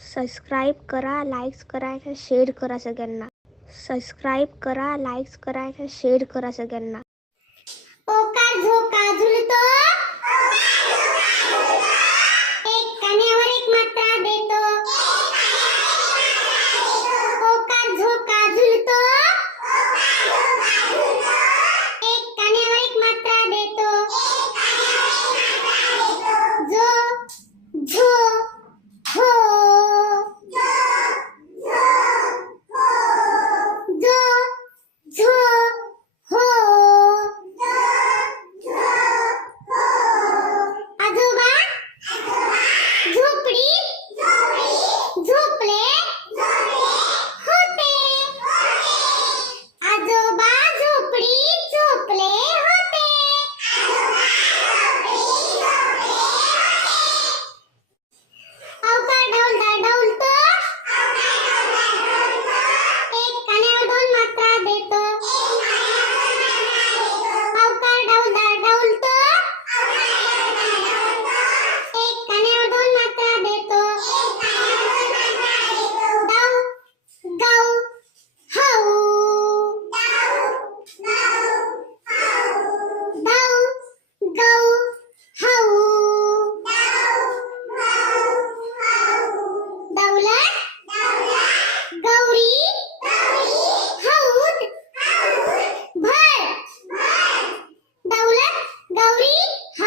Subscribe करा likes करा आणि शेअर करा सगळ्यांना. सब्सक्राइब करा लाइक्स करा आणि शेअर करा सगळ्यांना. ओकार झुलतो 好